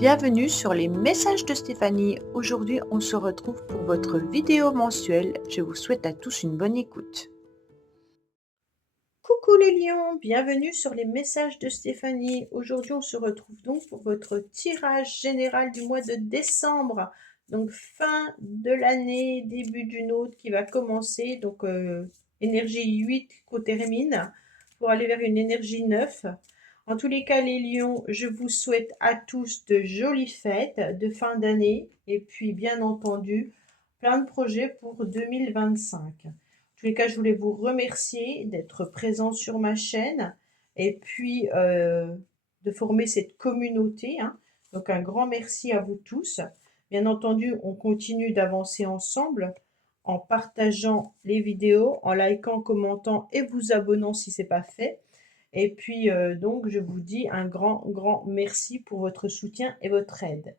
Bienvenue sur les messages de Stéphanie. Aujourd'hui, on se retrouve pour votre vidéo mensuelle. Je vous souhaite à tous une bonne écoute. Coucou les lions, bienvenue sur les messages de Stéphanie. Aujourd'hui, on se retrouve donc pour votre tirage général du mois de décembre. Donc fin de l'année, début d'une autre qui va commencer. Donc énergie 8 côté Rémine pour aller vers une énergie 9. En tous les cas, les lions, je vous souhaite à tous de jolies fêtes de fin d'année et puis bien entendu, plein de projets pour 2025. En tous les cas, je voulais vous remercier d'être présent sur ma chaîne et puis de former cette communauté, hein. Donc un grand merci à vous tous. Bien entendu, on continue d'avancer ensemble en partageant les vidéos, en likant, en commentant et vous abonnant si ce n'est pas fait. Et puis, donc, je vous dis un grand, grand merci pour votre soutien et votre aide.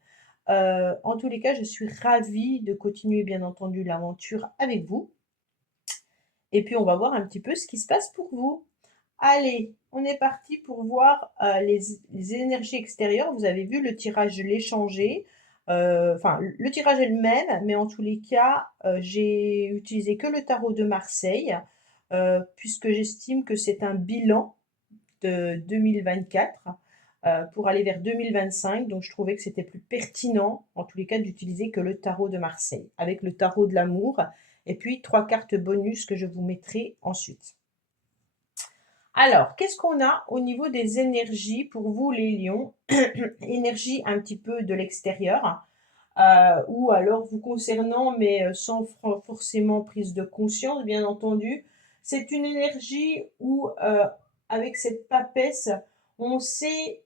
En tous les cas, je suis ravie de continuer, bien entendu, l'aventure avec vous. Et puis, on va voir un petit peu ce qui se passe pour vous. Allez, on est parti pour voir les énergies extérieures. Vous avez vu, le tirage, je l'ai changé. Enfin, le tirage est le même, mais en tous les cas, j'ai utilisé que le tarot de Marseille, puisque j'estime que c'est un bilan de 2024 pour aller vers 2025. Donc, je trouvais que c'était plus pertinent, en tous les cas, d'utiliser que le tarot de Marseille, avec le tarot de l'amour, et puis 3 cartes bonus que je vous mettrai ensuite. Alors, qu'est-ce qu'on a au niveau des énergies pour vous, les lions? Énergie un petit peu de l'extérieur, ou alors vous concernant, mais sans forcément prise de conscience, bien entendu. C'est une énergie où, avec cette papesse, on sait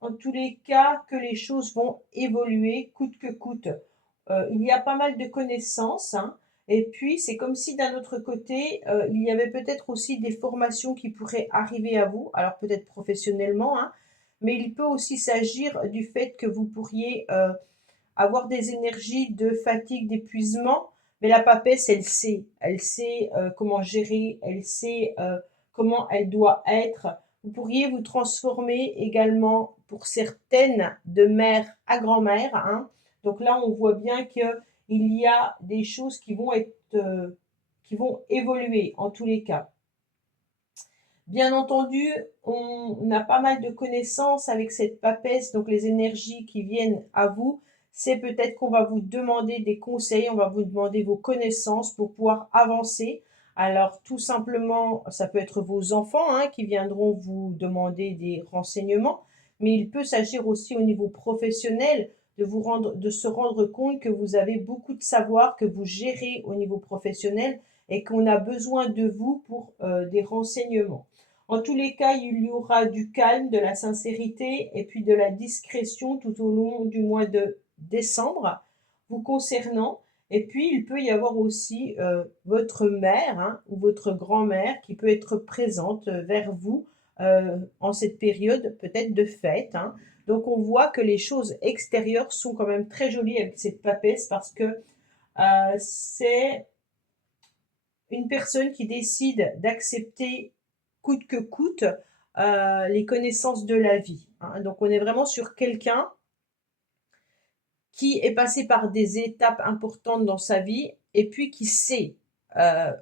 en tous les cas que les choses vont évoluer coûte que coûte. Il y a pas mal de connaissances, hein, et puis c'est comme si d'un autre côté, il y avait peut-être aussi des formations qui pourraient arriver à vous, alors peut-être professionnellement, hein, mais il peut aussi s'agir du fait que vous pourriez avoir des énergies de fatigue, d'épuisement, mais la papesse, elle sait comment gérer, elle sait comment elle doit être. Vous pourriez vous transformer également pour certaines de mère à grand-mère, hein. Donc là, on voit bien qu'il y a des choses qui vont qui vont évoluer en tous les cas. Bien entendu, on a pas mal de connaissances avec cette papesse, donc les énergies qui viennent à vous, c'est peut-être qu'on va vous demander des conseils, on va vous demander vos connaissances pour pouvoir avancer. Alors tout simplement, ça peut être vos enfants, hein, qui viendront vous demander des renseignements, mais il peut s'agir aussi au niveau professionnel de se rendre compte que vous avez beaucoup de savoir, que vous gérez au niveau professionnel et qu'on a besoin de vous pour des renseignements. En tous les cas, il y aura du calme, de la sincérité et puis de la discrétion tout au long du mois de décembre vous concernant. Et puis, il peut y avoir aussi votre mère, hein, ou votre grand-mère qui peut être présente vers vous en cette période peut-être de fête, hein. Donc, on voit que les choses extérieures sont quand même très jolies avec cette papesse parce que c'est une personne qui décide d'accepter coûte que coûte les connaissances de la vie, hein. Donc on est vraiment sur quelqu'un qui est passé par des étapes importantes dans sa vie et puis qui sait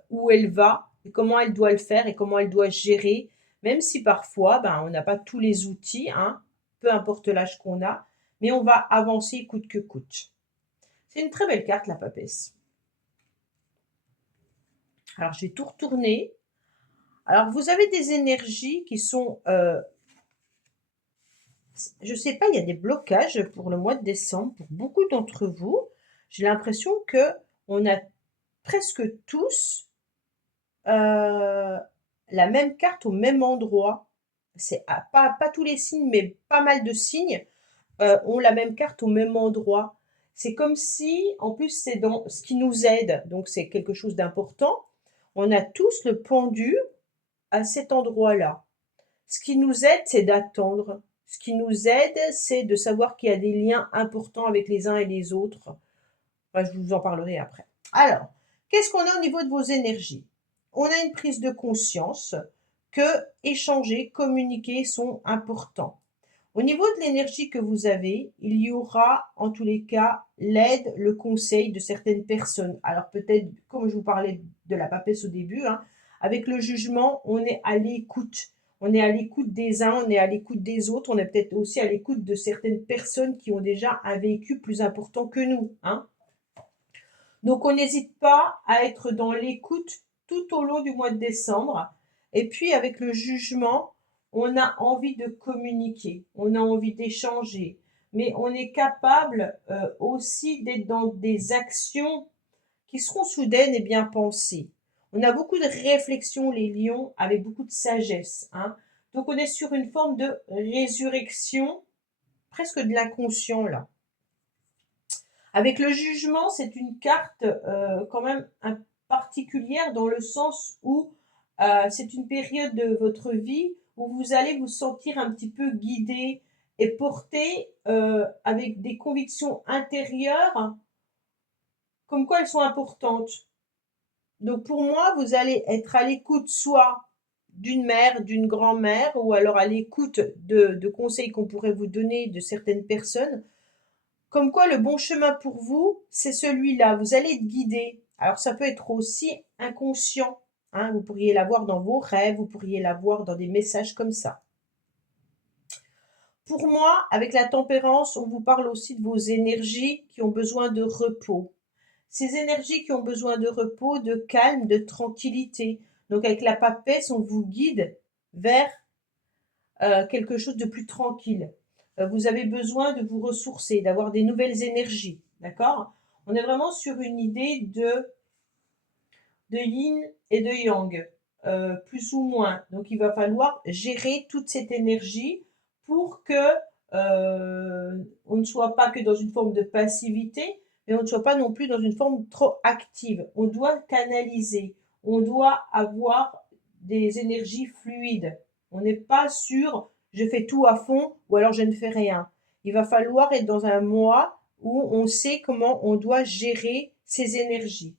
où elle va et comment elle doit le faire et comment elle doit gérer, même si parfois on n'a pas tous les outils, hein, peu importe l'âge qu'on a, mais on va avancer coûte que coûte. C'est une très belle carte, la papesse. Alors je vais tout retourner. Alors, vous avez des énergies qui sont, je ne sais pas, il y a des blocages pour le mois de décembre pour beaucoup d'entre vous. J'ai l'impression que on a presque tous la même carte au même endroit. C'est pas tous les signes, mais pas mal de signes ont la même carte au même endroit. C'est comme si, en plus, c'est dans ce qui nous aide, donc c'est quelque chose d'important. On a tous le pendu à cet endroit-là. Ce qui nous aide, c'est d'attendre. Ce qui nous aide, c'est de savoir qu'il y a des liens importants avec les uns et les autres. Enfin, je vous en parlerai après. Alors, qu'est-ce qu'on a au niveau de vos énergies? On a une prise de conscience que échanger, communiquer sont importants. Au niveau de l'énergie que vous avez, il y aura en tous les cas l'aide, le conseil de certaines personnes. Alors peut-être, comme je vous parlais de la papesse au début, hein, avec le jugement, on est à l'écoute. On est à l'écoute des uns, on est à l'écoute des autres, on est peut-être aussi à l'écoute de certaines personnes qui ont déjà un vécu plus important que nous, hein. Donc on n'hésite pas à être dans l'écoute tout au long du mois de décembre. Et puis avec le jugement, on a envie de communiquer, on a envie d'échanger, mais on est capable aussi d'être dans des actions qui seront soudaines et bien pensées. On a beaucoup de réflexion, les lions, avec beaucoup de sagesse, hein. Donc on est sur une forme de résurrection, presque de l'inconscient là. Avec le jugement, c'est une carte quand même particulière dans le sens où c'est une période de votre vie où vous allez vous sentir un petit peu guidé et porté avec des convictions intérieures comme quoi elles sont importantes. Donc pour moi, vous allez être à l'écoute soit d'une mère, d'une grand-mère, ou alors à l'écoute de conseils qu'on pourrait vous donner de certaines personnes. Comme quoi le bon chemin pour vous, c'est celui-là. Vous allez être guidé. Alors ça peut être aussi inconscient, hein. Vous pourriez l'avoir dans vos rêves, vous pourriez l'avoir dans des messages comme ça. Pour moi, avec la tempérance, on vous parle aussi de vos énergies qui ont besoin de repos. Ces énergies qui ont besoin de repos, de calme, de tranquillité. Donc avec la papesse, on vous guide vers quelque chose de plus tranquille. Vous avez besoin de vous ressourcer, d'avoir des nouvelles énergies, d'accord? On est vraiment sur une idée de yin et de yang, plus ou moins. Donc il va falloir gérer toute cette énergie pour que on ne soit pas que dans une forme de passivité, mais on ne soit pas non plus dans une forme trop active. On doit canaliser, on doit avoir des énergies fluides. On n'est pas sur je fais tout à fond ou alors je ne fais rien. Il va falloir être dans un mois où on sait comment on doit gérer ses énergies.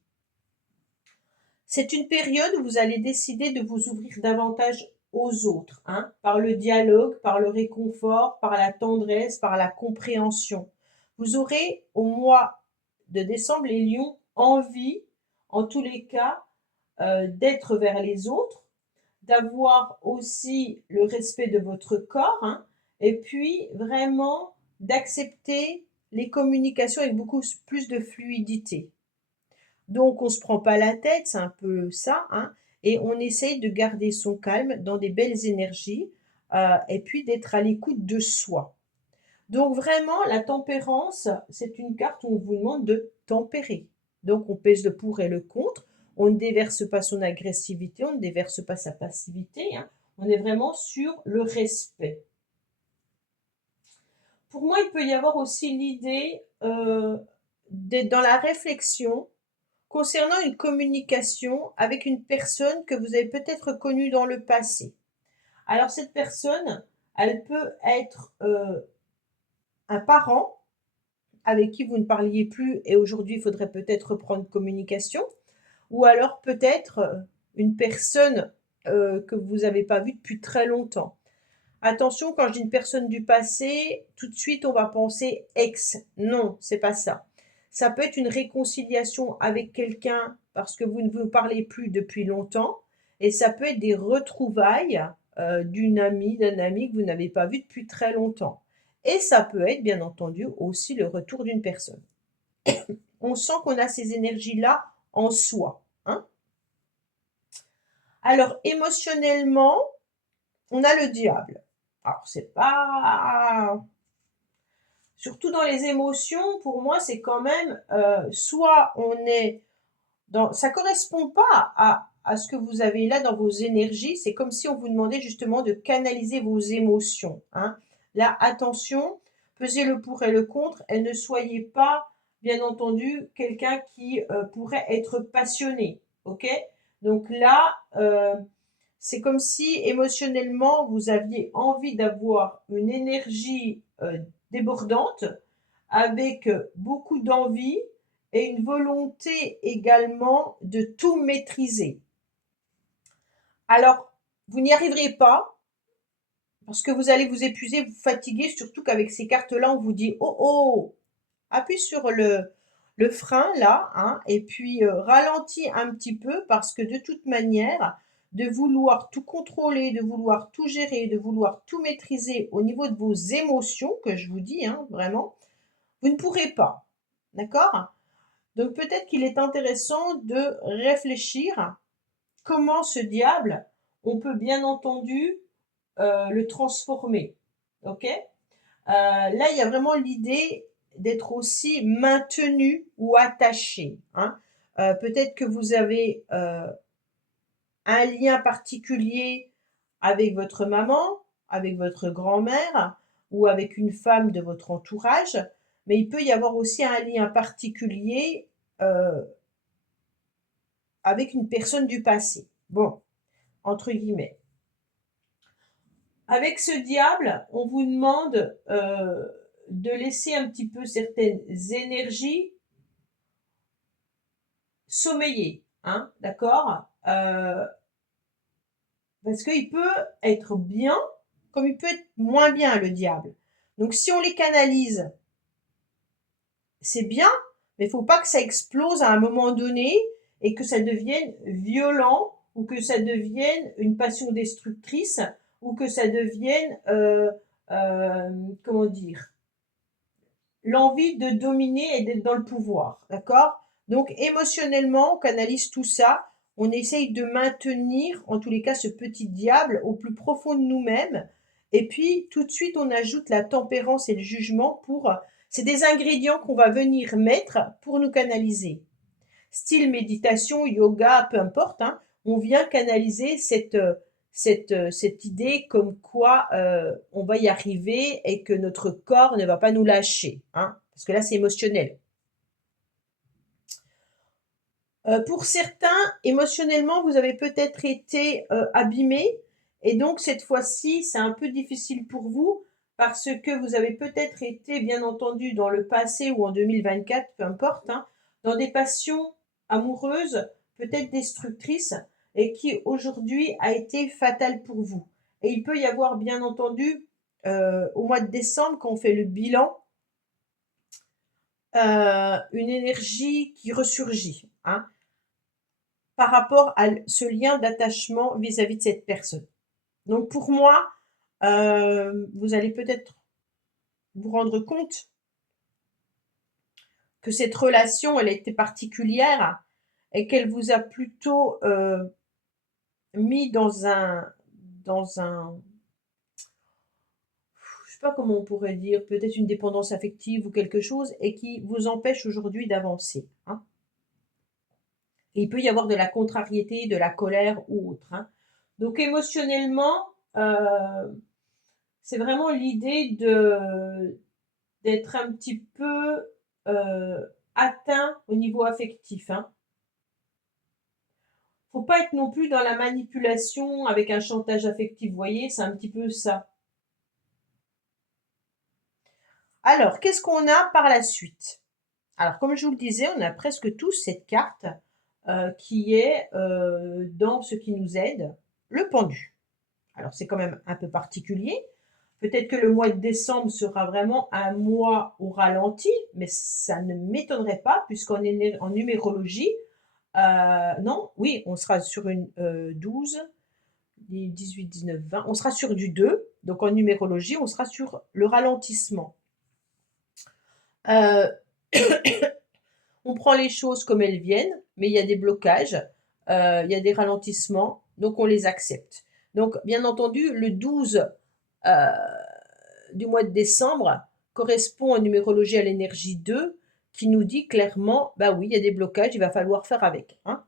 C'est une période où vous allez décider de vous ouvrir davantage aux autres, hein, par le dialogue, par le réconfort, par la tendresse, par la compréhension. Vous aurez au mois de décembre, les lions, envie, en tous les cas, d'être vers les autres, d'avoir aussi le respect de votre corps, hein, et puis vraiment d'accepter les communications avec beaucoup plus de fluidité. Donc on se prend pas la tête, c'est un peu ça, hein, et on essaye de garder son calme dans des belles énergies, et puis d'être à l'écoute de soi. Donc vraiment, la tempérance, c'est une carte où on vous demande de tempérer. Donc on pèse le pour et le contre, on ne déverse pas son agressivité, on ne déverse pas sa passivité, hein. On est vraiment sur le respect. Pour moi, il peut y avoir aussi l'idée d'être dans la réflexion concernant une communication avec une personne que vous avez peut-être connue dans le passé. Alors cette personne, elle peut être un parent avec qui vous ne parliez plus et aujourd'hui il faudrait peut-être reprendre communication, ou alors peut-être une personne que vous n'avez pas vue depuis très longtemps. Attention, quand je dis une personne du passé, tout de suite on va penser ex. Non, c'est pas ça. Ça peut être une réconciliation avec quelqu'un parce que vous ne vous parlez plus depuis longtemps, et ça peut être des retrouvailles d'une amie, d'un ami que vous n'avez pas vu depuis très longtemps. Et ça peut être bien entendu aussi le retour d'une personne. On sent qu'on a ces énergies-là en soi, hein. Alors émotionnellement, on a le diable. Alors c'est pas surtout dans les émotions, pour moi, c'est quand même soit on est dans ça correspond pas à ce que vous avez là dans vos énergies, c'est comme si on vous demandait justement de canaliser vos émotions, hein. Là, attention, pesez le pour et le contre et ne soyez pas, bien entendu, quelqu'un qui pourrait être passionné, ok? Donc là, c'est comme si émotionnellement vous aviez envie d'avoir une énergie débordante avec beaucoup d'envie et une volonté également de tout maîtriser. Alors, vous n'y arriverez pas Parce que vous allez vous épuiser, vous fatiguer, surtout qu'avec ces cartes-là, on vous dit, oh oh, appuie sur le frein là, hein, et puis ralentis un petit peu parce que de toute manière, de vouloir tout contrôler, de vouloir tout gérer, de vouloir tout maîtriser au niveau de vos émotions, que je vous dis, hein, vraiment, vous ne pourrez pas. D'accord? Donc peut-être qu'il est intéressant de réfléchir comment ce diable, on peut bien entendu le transformer. Ok? Là, il y a vraiment l'idée d'être aussi maintenu ou attaché. Hein. Peut-être que vous avez un lien particulier avec votre maman, avec votre grand-mère ou avec une femme de votre entourage, mais il peut y avoir aussi un lien particulier avec une personne du passé. Bon, entre guillemets. Avec ce diable, on vous demande de laisser un petit peu certaines énergies sommeiller, hein, d'accord? Parce qu'il peut être bien, comme il peut être moins bien, le diable. Donc si on les canalise, c'est bien, mais il faut pas que ça explose à un moment donné et que ça devienne violent ou que ça devienne une passion destructrice ou que ça devienne, comment dire, l'envie de dominer et d'être dans le pouvoir, d'accord? Donc émotionnellement, on canalise tout ça, on essaye de maintenir, en tous les cas, ce petit diable au plus profond de nous-mêmes, et puis tout de suite, on ajoute la tempérance et le jugement pour... C'est des ingrédients qu'on va venir mettre pour nous canaliser. Style méditation, yoga, peu importe, hein, on vient canaliser cette idée comme quoi on va y arriver et que notre corps ne va pas nous lâcher. Hein, parce que là, c'est émotionnel. Pour certains, émotionnellement, vous avez peut-être été abîmé. Et donc, cette fois-ci, c'est un peu difficile pour vous parce que vous avez peut-être été, bien entendu, dans le passé ou en 2024, peu importe, hein, dans des passions amoureuses, peut-être destructrices, et qui aujourd'hui a été fatale pour vous. Et il peut y avoir, bien entendu, au mois de décembre, quand on fait le bilan, une énergie qui ressurgit. Hein, par rapport à ce lien d'attachement vis-à-vis de cette personne. Donc pour moi, vous allez peut-être vous rendre compte que cette relation, elle était particulière et qu'elle vous a plutôt mis dans un, je sais pas comment on pourrait dire, peut-être une dépendance affective ou quelque chose, et qui vous empêche aujourd'hui d'avancer. Hein. Et il peut y avoir de la contrariété, de la colère ou autre. Hein. Donc émotionnellement, c'est vraiment l'idée d'être un petit peu atteint au niveau affectif. Hein. Faut pas être non plus dans la manipulation avec un chantage affectif, vous voyez, c'est un petit peu ça. Alors, qu'est-ce qu'on a par la suite? Alors, comme je vous le disais, on a presque tous cette carte qui est dans ce qui nous aide, le pendu. Alors, c'est quand même un peu particulier. Peut-être que le mois de décembre sera vraiment un mois au ralenti, mais ça ne m'étonnerait pas, puisqu'on est en numérologie. Non, oui, on sera sur une 12, 18, 19, 20. On sera sur du 2. Donc en numérologie, on sera sur le ralentissement. Euh, on prend les choses comme elles viennent, mais il y a des blocages, il y a des ralentissements, donc on les accepte. Donc, bien entendu, le 12 du mois de décembre correspond en numérologie à l'énergie 2 qui nous dit clairement, bah oui, il y a des blocages, il va falloir faire avec. Hein.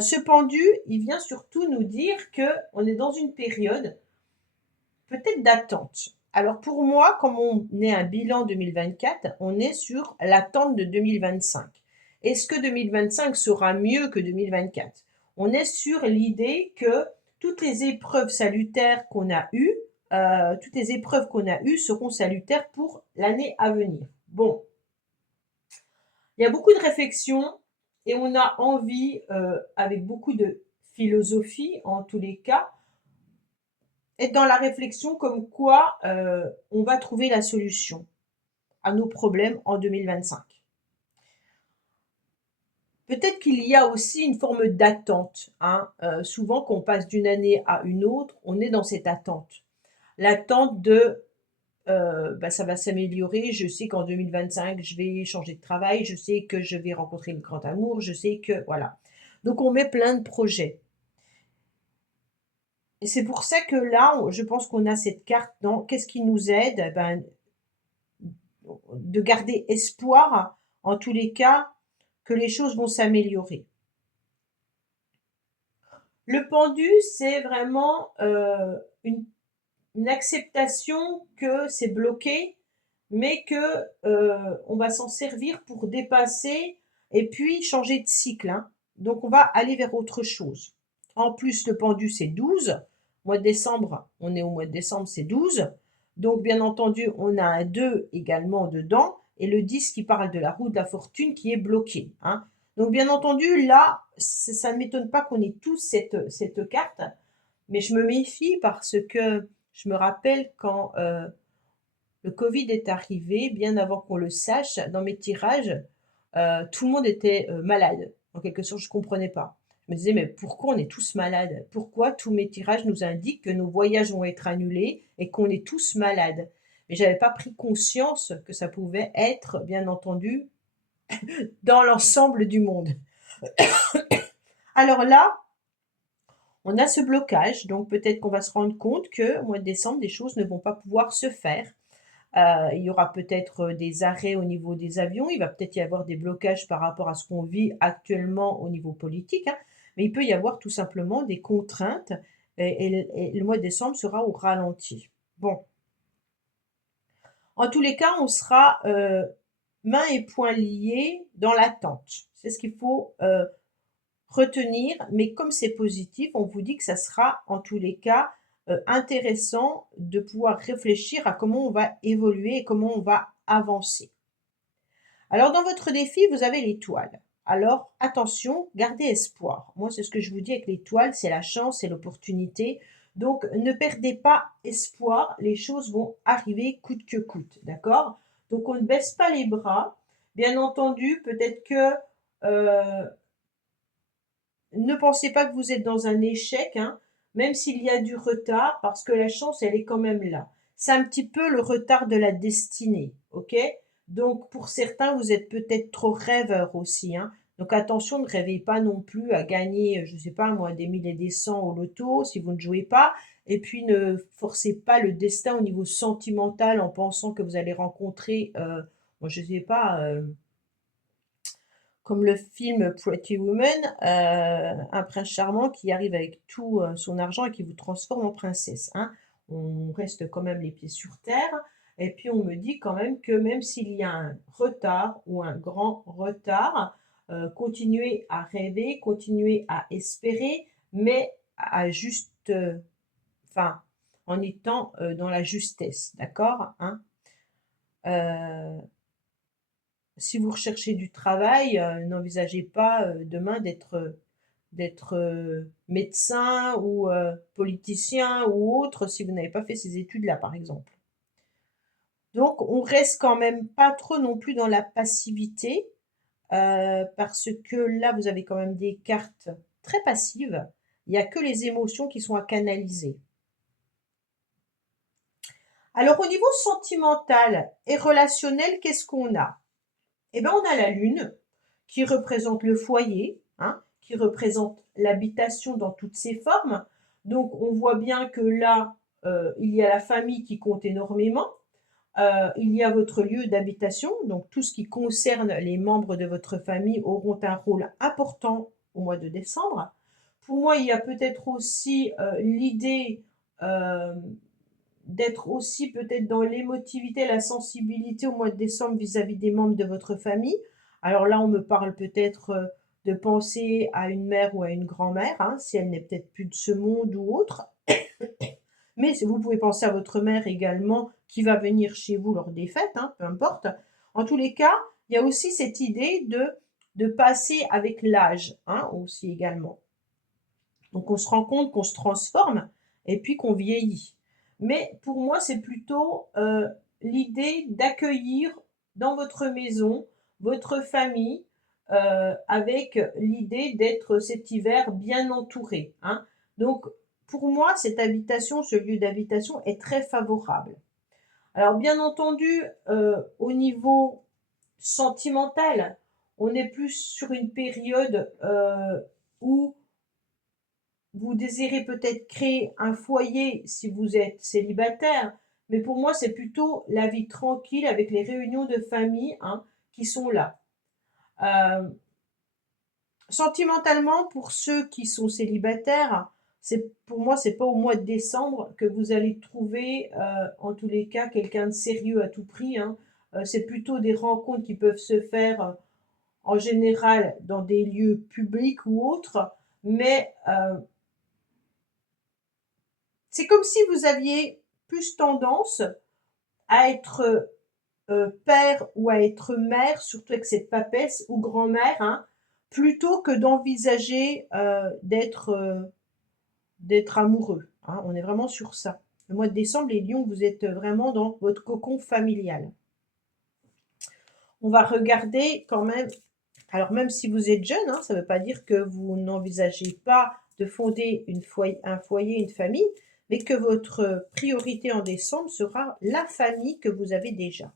Ce pendu, il vient surtout nous dire qu'on est dans une période peut-être d'attente. Alors pour moi, comme on est un bilan 2024, on est sur l'attente de 2025. Est-ce que 2025 sera mieux que 2024? On est sur l'idée que toutes les épreuves salutaires qu'on a eues, toutes les épreuves qu'on a eues seront salutaires pour l'année à venir. Bon, il y a beaucoup de réflexions et on a envie, avec beaucoup de philosophie en tous les cas, être dans la réflexion comme quoi on va trouver la solution à nos problèmes en 2025. Peut-être qu'il y a aussi une forme d'attente, hein. Souvent quand on passe d'une année à une autre, on est dans cette attente. L'attente de, bah, ça va s'améliorer, je sais qu'en 2025, je vais changer de travail, je sais que je vais rencontrer le grand amour, je sais que voilà. Donc on met plein de projets et c'est pour ça que là, je pense qu'on a cette carte dans qu'est-ce qui nous aide? Eh ben, de garder espoir, en tous les cas, que les choses vont s'améliorer. Le pendu, c'est vraiment, une acceptation que c'est bloqué, mais que, on va s'en servir pour dépasser et puis changer de cycle, hein. Donc on va aller vers autre chose. En plus, le pendu, c'est 12. Mois de décembre, on est au mois de décembre, c'est 12. Donc bien entendu, on a un 2 également dedans et le 10 qui parle de la roue de la fortune qui est bloqué, hein. Donc bien entendu, là, ça ne m'étonne pas qu'on ait tous cette carte, mais je me méfie parce que je me rappelle quand, le covid est arrivé, bien avant qu'on le sache, dans mes tirages, tout le monde était, malade. En quelque sorte, je comprenais pas. Je me disais: «Mais pourquoi on est tous malades? Pourquoi tous mes tirages nous indiquent que nos voyages vont être annulés et qu'on est tous malades?» Mais j'avais pas pris conscience que ça pouvait être, bien entendu, dans l'ensemble du monde. Alors là, on a ce blocage, donc peut-être qu'on va se rendre compte qu'au mois de décembre, des choses ne vont pas pouvoir se faire. Il y aura peut-être, des arrêts au niveau des avions, il va peut-être y avoir des blocages par rapport à ce qu'on vit actuellement au niveau politique, hein, mais il peut y avoir tout simplement des contraintes et le mois de décembre sera au ralenti. Bon, en tous les cas, on sera, mains et poings liés dans l'attente. C'est ce qu'il faut, retenir, mais comme c'est positif, on vous dit que ça sera en tous les cas, intéressant de pouvoir réfléchir à comment on va évoluer et comment on va avancer. Alors dans votre défi, vous avez l'étoile. Alors attention, gardez espoir. Moi, c'est ce que je vous dis avec l'étoile, c'est la chance, c'est l'opportunité. Donc ne perdez pas espoir, les choses vont arriver coûte que coûte, d'accord? Donc on ne baisse pas les bras. Bien entendu, peut-être que, ne pensez pas que vous êtes dans un échec, hein, même s'il y a du retard, parce que la chance, elle est quand même là. C'est un petit peu le retard de la destinée, ok? Donc, pour certains, vous êtes peut-être trop rêveur aussi, hein. Donc, attention, ne rêvez pas non plus à gagner, je ne sais pas moi, des 1000 et des cents au loto si vous ne jouez pas. Et puis, ne forcez pas le destin au niveau sentimental en pensant que vous allez rencontrer, moi, je ne sais pas, comme le film Pretty Woman, un prince charmant qui arrive avec tout, son argent et qui vous transforme en princesse, hein. On reste quand même les pieds sur terre et puis on me dit quand même que même s'il y a un retard ou un grand retard, continuez à rêver, continuez à espérer, mais à juste, enfin, en étant, dans la justesse, d'accord, hein? Heu Si vous recherchez du travail, n'envisagez pas, demain d'être médecin ou, politicien ou autre si vous n'avez pas fait ces études-là, par exemple. Donc on reste quand même pas trop non plus dans la passivité, parce que là, vous avez quand même des cartes très passives. Il y a que les émotions qui sont à canaliser. Alors au niveau sentimental et relationnel, qu'est-ce qu'on a? Eh ben, on a la lune qui représente le foyer, hein, qui représente l'habitation dans toutes ses formes. Donc, on voit bien que là, il y a la famille qui compte énormément. Il y a votre lieu d'habitation, donc tout ce qui concerne les membres de votre famille auront un rôle important au mois de décembre. Pour moi, il y a peut-être aussi l'idée euh, d'être aussi peut-être dans l'émotivité, la sensibilité au mois de décembre vis-à-vis des membres de votre famille. Alors là, on me parle peut-être de penser à une mère ou à une grand-mère, hein, si elle n'est peut-être plus de ce monde ou autre. Mais vous pouvez penser à votre mère également qui va venir chez vous lors des fêtes, hein, peu importe. En tous les cas, il y a aussi cette idée de passer avec l'âge, hein, aussi également. Donc on se rend compte qu'on se transforme et puis qu'on vieillit. Mais pour moi, c'est plutôt l'idée d'accueillir dans votre maison votre famille, avec l'idée d'être cet hiver bien entouré, hein. Donc pour moi, cette habitation, ce lieu d'habitation est très favorable. Alors bien entendu, au niveau sentimental, on est plus sur une période, où vous désirez peut-être créer un foyer si vous êtes célibataire, mais pour moi, c'est plutôt la vie tranquille avec les réunions de famille, hein, qui sont là. Euh, Sentimentalement, pour ceux qui sont célibataires, c'est pour moi, c'est pas au mois de décembre que vous allez trouver, en tous les cas, quelqu'un de sérieux à tout prix, hein. C'est plutôt des rencontres qui peuvent se faire, en général dans des lieux publics ou autres, mais c'est comme si vous aviez plus tendance à être père ou à être mère, surtout avec cette papesse, ou grand-mère, hein, plutôt que d'envisager d'être amoureux, hein. On est vraiment sur ça. Le mois de décembre, les lions, vous êtes vraiment dans votre cocon familial. On va regarder quand même. Alors même si vous êtes jeune, hein, ça ne veut pas dire que vous n'envisagez pas de fonder un foyer, une famille, mais que votre priorité en décembre sera la famille que vous avez déjà.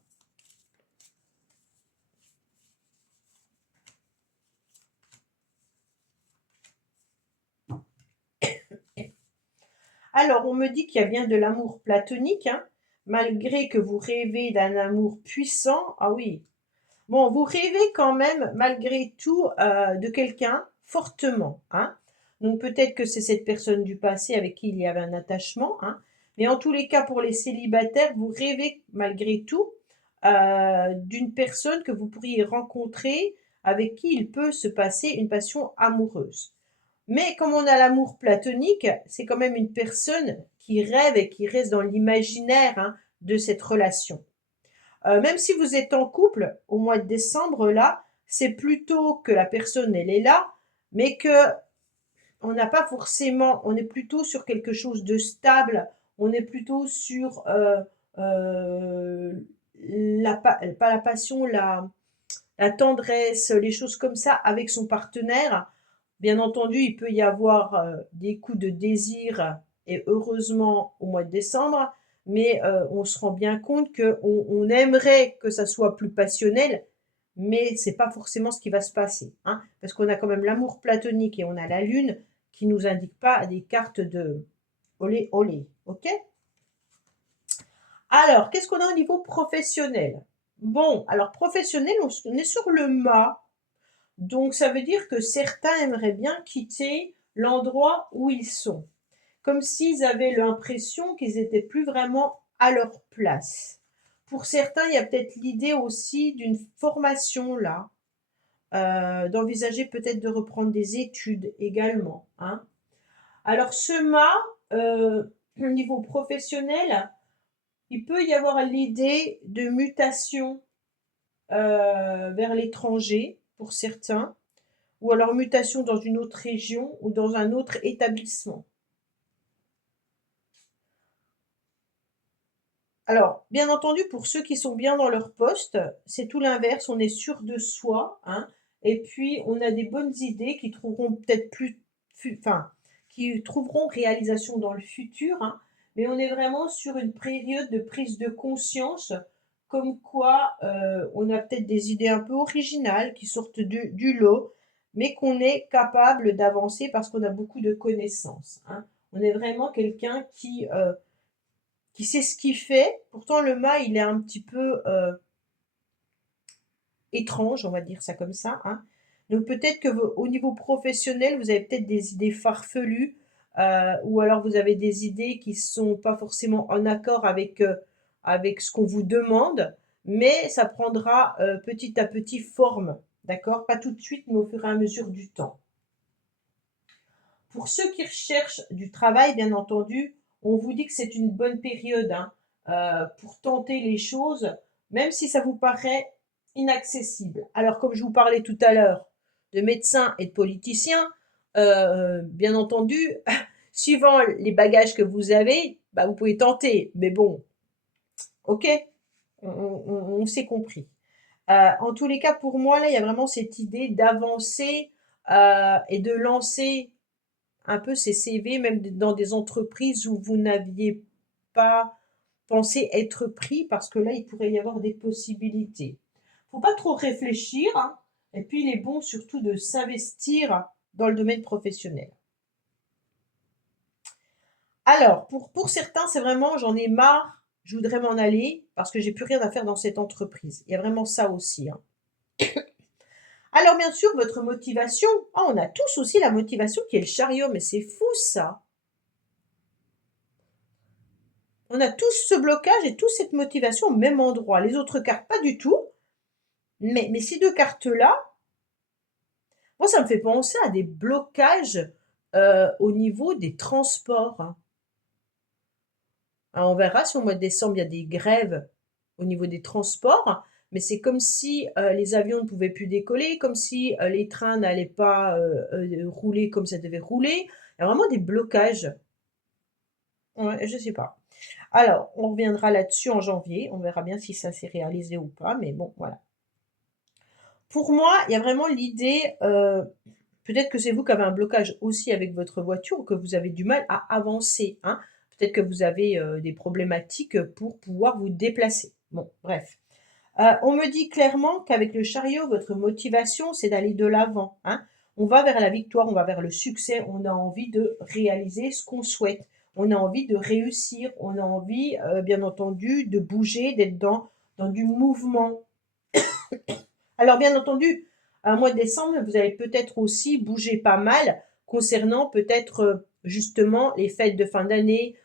Alors, on me dit qu'il y a bien de l'amour platonique, hein, malgré que vous rêvez d'un amour puissant. Ah oui. Bon, vous rêvez quand même, malgré tout, de quelqu'un fortement, hein. Donc peut-être que c'est cette personne du passé avec qui il y avait un attachement, hein. Mais en tous les cas, pour les célibataires, vous rêvez malgré tout d'une personne que vous pourriez rencontrer, avec qui il peut se passer une passion amoureuse. Mais comme on a l'amour platonique, c'est quand même une personne qui rêve et qui reste dans l'imaginaire, hein, de cette relation. Même si vous êtes en couple au mois de décembre, là, c'est plutôt que la personne, elle est là, mais que on n'a pas forcément, on est plutôt sur quelque chose de stable, on est plutôt sur euh, pas la passion, la tendresse, les choses comme ça avec son partenaire. Bien entendu, il peut y avoir des coups de désir, et heureusement au mois de décembre, mais on se rend bien compte qu'on aimerait que ça soit plus passionnel, mais c'est pas forcément ce qui va se passer, hein, parce qu'on a quand même l'amour platonique et on a la lune qui nous indique pas des cartes de olé olé, ok. Alors, qu'est-ce qu'on a au niveau professionnel? Bon, alors professionnel, on est sur le mât. Donc ça veut dire que certains aimeraient bien quitter l'endroit où ils sont, comme s'ils avaient l'impression qu'ils étaient plus vraiment à leur place. Pour certains, il y a peut-être l'idée aussi d'une formation là, d'envisager peut-être de reprendre des études également, hein. Alors ce mât, au niveau professionnel, il peut y avoir l'idée de mutation vers l'étranger pour certains, ou alors mutation dans une autre région ou dans un autre établissement. Alors, bien entendu, pour ceux qui sont bien dans leur poste, c'est tout l'inverse, on est sûr de soi, hein, et puis on a des bonnes idées qui trouveront peut-être enfin, qui trouveront réalisation dans le futur, hein, mais on est vraiment sur une période de prise de conscience, comme quoi on a peut-être des idées un peu originales qui sortent du lot, mais qu'on est capable d'avancer parce qu'on a beaucoup de connaissances, hein. On est vraiment quelqu'un qui sait ce qu'il fait. Pourtant, le mât, il est un petit peu étrange, on va dire ça comme ça, hein. Donc peut-être que au niveau professionnel, vous avez peut-être des idées farfelues, ou alors vous avez des idées qui sont pas forcément en accord avec ce qu'on vous demande, mais ça prendra petit à petit forme, d'accord? Pas tout de suite, mais au fur et à mesure du temps. Pour ceux qui recherchent du travail, bien entendu, on vous dit que c'est une bonne période, hein, pour tenter les choses, même si ça vous paraît inaccessible. Alors, comme je vous parlais tout à l'heure de médecins et de politiciens, bien entendu, suivant les bagages que vous avez, bah, vous pouvez tenter. Mais bon, ok, on s'est compris. En tous les cas, pour moi, là, il y a vraiment cette idée d'avancer et de lancer un peu ces CV, même dans des entreprises où vous n'aviez pas pensé être pris, parce que là, il pourrait y avoir des possibilités. Faut pas trop réfléchir, hein, et puis il est bon surtout de s'investir dans le domaine professionnel. Alors, pour certains, c'est vraiment, j'en ai marre, je voudrais m'en aller parce que j'ai plus rien à faire dans cette entreprise. Il y a vraiment ça aussi, hein. Alors bien sûr, votre motivation, ah, on a tous aussi la motivation qui est le chariot, mais c'est fou ça. On a tous ce blocage et tous cette motivation au même endroit. Les autres cartes, pas du tout. Mais ces deux cartes-là, moi, ça me fait penser à des blocages au niveau des transports, hein. Alors, on verra si au mois de décembre, il y a des grèves au niveau des transports, mais c'est comme si les avions ne pouvaient plus décoller, comme si les trains n'allaient pas rouler comme ça devait rouler. Il y a vraiment des blocages. Ouais, je sais pas. Alors, on reviendra là-dessus en janvier. On verra bien si ça s'est réalisé ou pas, mais bon, voilà. Pour moi, il y a vraiment l'idée, peut-être que c'est vous qui avez un blocage aussi avec votre voiture ou que vous avez du mal à avancer, hein. Peut-être que vous avez, des problématiques, pour pouvoir vous déplacer. Bon, bref. On me dit clairement qu'avec le chariot, votre motivation, c'est d'aller de l'avant, hein. On va vers la victoire, on va vers le succès, on a envie de réaliser ce qu'on souhaite. On a envie de réussir, on a envie, bien entendu, de bouger, d'être dans du mouvement. Alors bien entendu, un mois de décembre, vous allez peut-être aussi bouger pas mal concernant peut-être, justement les fêtes de fin d'année,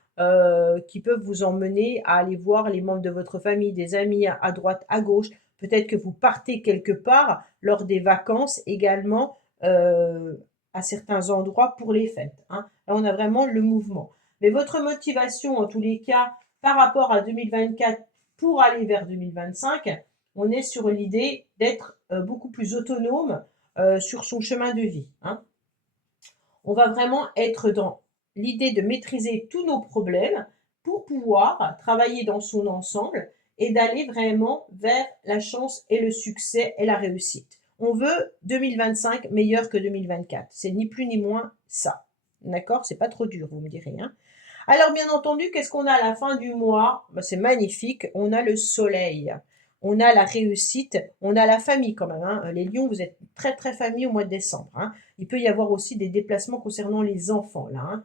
qui peuvent vous emmener à aller voir les membres de votre famille, des amis à droite, à gauche. Peut-être que vous partez quelque part lors des vacances également, à certains endroits pour les fêtes, hein. Là, on a vraiment le mouvement. Mais votre motivation, en tous les cas, par rapport à 2024 pour aller vers 2025, on est sur l'idée d'être beaucoup plus autonome sur son chemin de vie, hein. On va vraiment être dans l'idée de maîtriser tous nos problèmes pour pouvoir travailler dans son ensemble et d'aller vraiment vers la chance et le succès et la réussite. On veut 2025 meilleur que 2024. C'est ni plus ni moins ça. D'accord? C'est pas trop dur, vous me direz, hein. Alors, bien entendu, qu'est-ce qu'on a à la fin du mois? Ben, c'est magnifique. On a le soleil, on a la réussite, on a la famille quand même, hein. Les lions, vous êtes très très famille au mois de décembre, hein. Il peut y avoir aussi des déplacements concernant les enfants là, hein.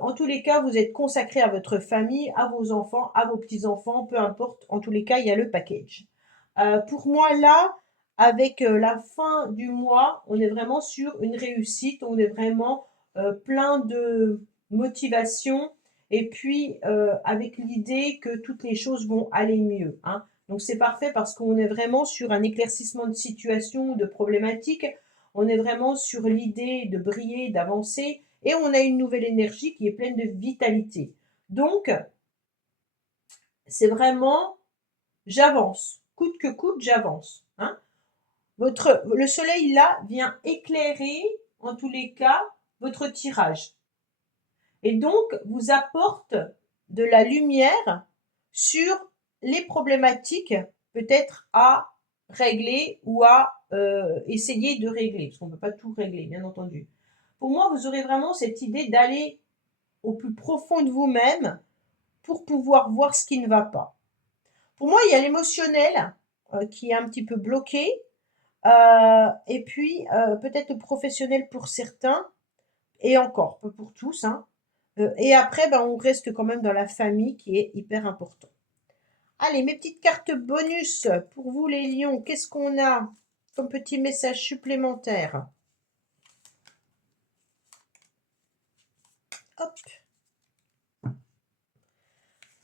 En tous les cas, vous êtes consacré à votre famille, à vos enfants, à vos petits-enfants, peu importe. En tous les cas, il y a le package. Pour moi, là, avec la fin du mois, on est vraiment sur une réussite, on est vraiment plein de motivation et puis avec l'idée que toutes les choses vont aller mieux, hein. Donc c'est parfait parce qu'on est vraiment sur un éclaircissement de situation, de problématiques. On est vraiment sur l'idée de briller, d'avancer et on a une nouvelle énergie qui est pleine de vitalité. Donc, c'est vraiment j'avance, coûte que coûte, j'avance, hein. Le soleil là vient éclairer en tous les cas votre tirage et donc vous apporte de la lumière sur les problématiques peut-être à régler ou à essayer de régler, parce qu'on ne peut pas tout régler, bien entendu. Pour moi, vous aurez vraiment cette idée d'aller au plus profond de vous-même pour pouvoir voir ce qui ne va pas. Pour moi, il y a l'émotionnel qui est un petit peu bloqué, et puis peut-être le professionnel pour certains, et encore, pas pour tous, hein. Et après, ben, on reste quand même dans la famille qui est hyper important. Allez, mes petites cartes bonus pour vous les lions, qu'est-ce qu'on a comme petit message supplémentaire? Hop.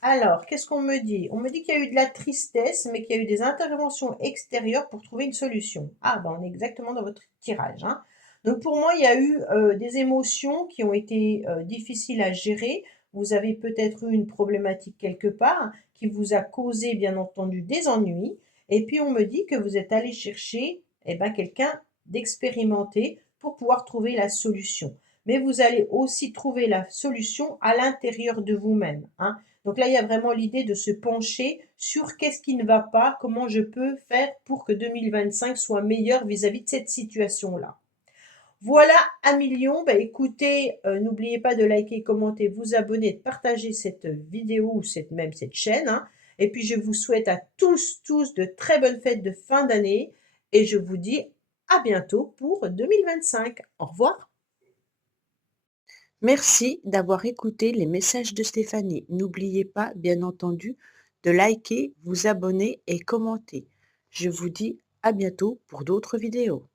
Alors, qu'est-ce qu'on me dit? On me dit qu'il y a eu de la tristesse, mais qu'il y a eu des interventions extérieures pour trouver une solution. Ah, ben on est exactement dans votre tirage, hein. Donc pour moi, il y a eu des émotions qui ont été difficiles à gérer. Vous avez peut-être eu une problématique quelque part qui vous a causé, bien entendu, des ennuis. Et puis on me dit que vous êtes allé chercher eh ben, quelqu'un d'expérimenté pour pouvoir trouver la solution. mais vous allez aussi trouver la solution à l'intérieur de vous-même, hein. Donc là, il y a vraiment l'idée de se pencher sur qu'est-ce qui ne va pas, comment je peux faire pour que 2025 soit meilleur vis-à-vis de cette situation-là. Voilà, un million. Bah, écoutez, n'oubliez pas de liker, commenter, vous abonner, de partager cette vidéo ou même cette chaîne, hein. Et puis, je vous souhaite à tous de très bonnes fêtes de fin d'année et je vous dis à bientôt pour 2025. Au revoir. Merci d'avoir écouté les messages de Stéphanie. N'oubliez pas, bien entendu, de liker, vous abonner et commenter. Je vous dis à bientôt pour d'autres vidéos.